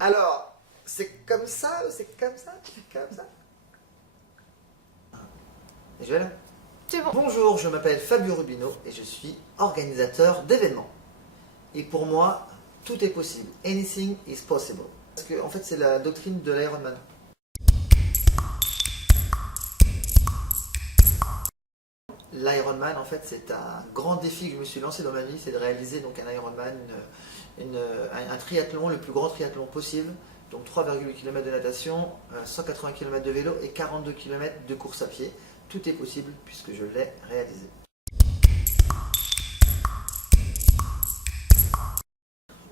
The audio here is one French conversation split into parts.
Alors, c'est comme ça ou c'est comme ça? C'est comme ça? Et je vais là. C'est bon. Bonjour, je m'appelle Fabio Rubino et je suis organisateur d'événements. Et pour moi, tout est possible. Anything is possible. Parce que, en fait, c'est la doctrine de l'Ironman. L'Ironman, en fait, c'est un grand défi que je me suis lancé dans ma vie, c'est de réaliser donc un Ironman, un triathlon, le plus grand triathlon possible. Donc 3,8 km de natation, 180 km de vélo et 42 km de course à pied. Tout est possible puisque je l'ai réalisé.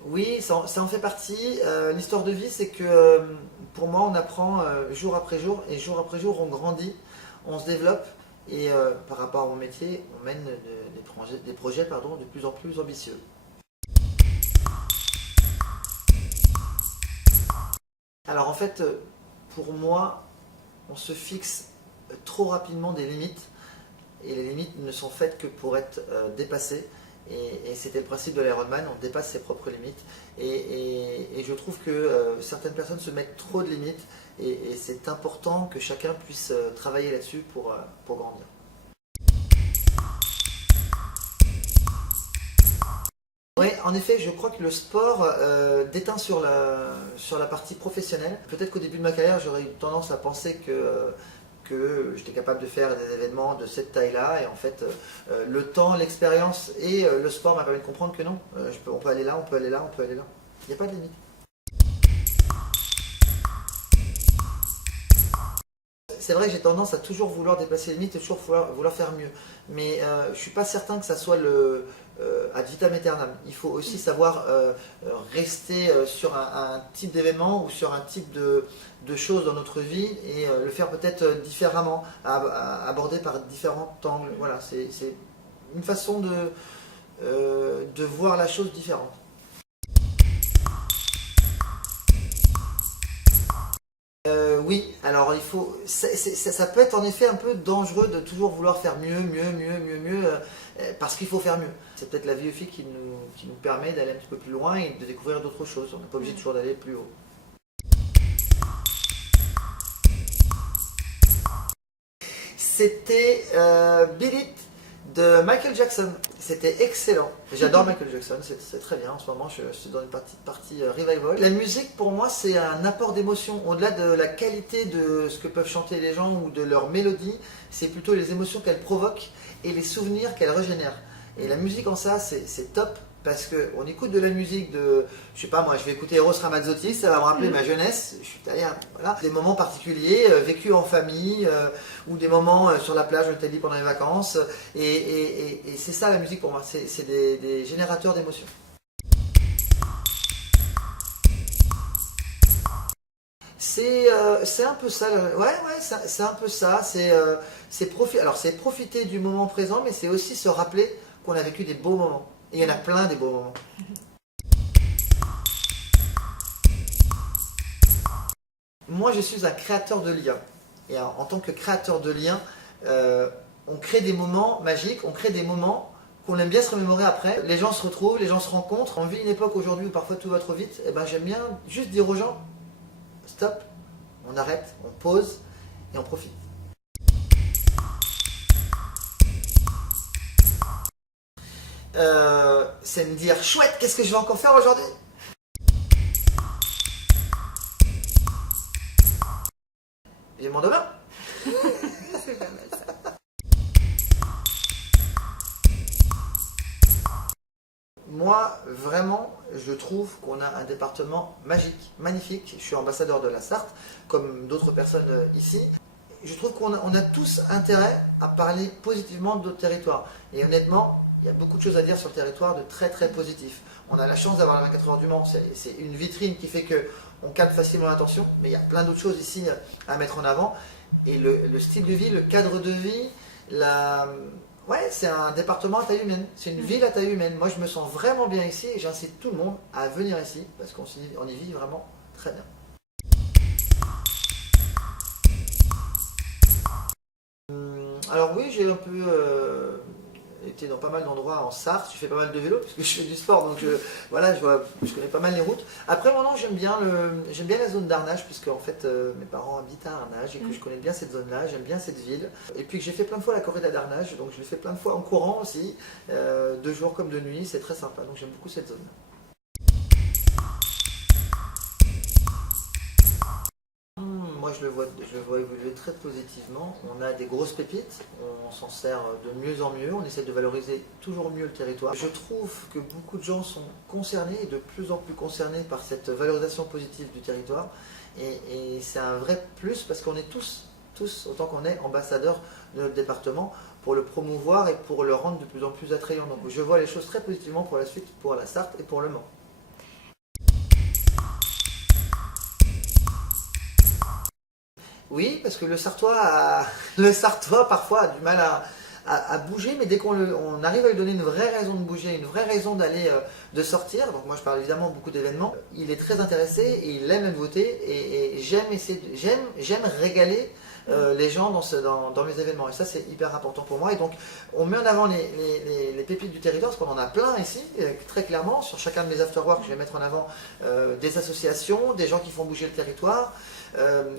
Oui, ça en fait partie. L'histoire de vie, c'est que pour moi, on apprend jour après jour et jour après jour, on grandit, on se développe et par rapport à mon métier, on mène des projets de plus en plus ambitieux. Alors en fait, pour moi, on se fixe trop rapidement des limites et les limites ne sont faites que pour être dépassées. Et c'était le principe de l'Ironman, on dépasse ses propres limites. Et je trouve que certaines personnes se mettent trop de limites et c'est important que chacun puisse travailler là-dessus pour grandir. Oui, en effet, je crois que le sport déteint sur la partie professionnelle. Peut-être qu'au début de ma carrière, j'aurais eu tendance à penser que j'étais capable de faire des événements de cette taille-là. Et en fait, le temps, l'expérience et le sport m'a permis de comprendre que non. On peut aller là, on peut aller là, on peut aller là. Il n'y a pas de limite. C'est vrai que j'ai tendance à toujours vouloir dépasser les limites et toujours vouloir faire mieux. Mais je ne suis pas certain que ça soit ad vitam aeternam. Il faut aussi savoir rester sur un type d'événement ou sur un type de choses dans notre vie et le faire peut-être différemment, aborder par différents angles. Voilà, c'est une façon de voir la chose différente. Oui, alors ça peut être en effet un peu dangereux de toujours vouloir faire mieux, parce qu'il faut faire mieux. C'est peut-être la vie aussi qui nous permet d'aller un petit peu plus loin et de découvrir d'autres choses. On n'est pas obligé toujours d'aller plus haut. C'était Beat It de Michael Jackson. C'était excellent. J'adore Michael Jackson, c'est très bien. En ce moment, je suis dans une partie revival. La musique, pour moi, c'est un apport d'émotion. Au-delà de la qualité de ce que peuvent chanter les gens ou de leur mélodie, c'est plutôt les émotions qu'elle provoque et les souvenirs qu'elle régénère. Et la musique en ça, c'est top. Parce qu'on écoute de la musique je sais pas moi, je vais écouter Eros Ramazzotti, ça va me rappeler ma jeunesse, je suis italien, voilà. Des moments particuliers, vécus en famille, ou des moments sur la plage en Italie pendant les vacances, et c'est ça la musique pour moi, c'est des générateurs d'émotions. C'est un peu ça, c'est un peu ça, c'est profiter du moment présent, mais c'est aussi se rappeler qu'on a vécu des beaux moments. Et il y en a plein des beaux moments. Moi, je suis un créateur de liens. Et en tant que créateur de liens, on crée des moments magiques, on crée des moments qu'on aime bien se remémorer après. Les gens se retrouvent, les gens se rencontrent. On vit une époque aujourd'hui où parfois tout va trop vite. Et ben, j'aime bien juste dire aux gens, stop, on arrête, on pose et on profite. C'est me dire chouette, qu'est-ce que je vais encore faire aujourd'hui? Vivement demain. C'est pas mal ça. Moi, vraiment, je trouve qu'on a un département magique, magnifique. Je suis ambassadeur de la Sarthe, comme d'autres personnes ici. Je trouve qu'on a tous intérêt à parler positivement de notre territoire. Et honnêtement, il y a beaucoup de choses à dire sur le territoire de très très positif. On a la chance d'avoir la 24 heures du Mans, c'est une vitrine qui fait qu'on capte facilement l'attention, mais il y a plein d'autres choses ici à mettre en avant. Et le style de vie, le cadre de vie, c'est un département à taille humaine, c'est une ville à taille humaine. Moi je me sens vraiment bien ici et j'incite tout le monde à venir ici parce qu'on y vit vraiment très bien. Alors oui, j'ai un peu été dans pas mal d'endroits en Sarthe, je fais pas mal de vélo parce que je fais du sport, donc je connais pas mal les routes. Après, maintenant, j'aime bien la zone d'Arnage, puisque en fait, mes parents habitent à Arnage et que je connais bien cette zone-là, j'aime bien cette ville. Et puis que j'ai fait plein de fois la corrida d'Arnage, donc je l'ai fait plein de fois en courant aussi, de jour comme de nuit, c'est très sympa, donc j'aime beaucoup cette zone. Moi, je le vois évoluer très positivement. On a des grosses pépites, on s'en sert de mieux en mieux, on essaie de valoriser toujours mieux le territoire. Je trouve que beaucoup de gens sont concernés et de plus en plus concernés par cette valorisation positive du territoire. Et c'est un vrai plus parce qu'on est tous, autant qu'on est ambassadeurs de notre département, pour le promouvoir et pour le rendre de plus en plus attrayant. Donc je vois les choses très positivement pour la suite, pour la Sarthe et pour le Mans. Oui, parce que le Sartois parfois a du mal à bouger, mais dès qu'on arrive à lui donner une vraie raison de bouger, une vraie raison de sortir, donc moi je parle évidemment beaucoup d'événements, il est très intéressé et il aime la nouveauté et j'aime régaler les gens dans mes événements, et ça c'est hyper important pour moi. Et donc on met en avant les pépites du territoire, parce qu'on en a plein ici, très clairement. Sur chacun de mes afterworks, je vais mettre en avant des associations, des gens qui font bouger le territoire,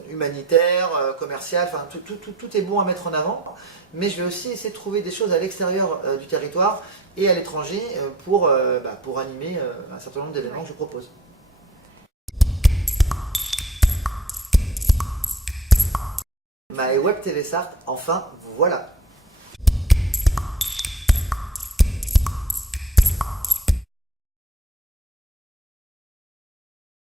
humanitaire, commercial, enfin tout est bon à mettre en avant. Mais je vais aussi essayer de trouver des choses à l'extérieur du territoire et à l'étranger pour animer un certain nombre d'événements que je propose. My Web TV Sarthe, enfin voilà.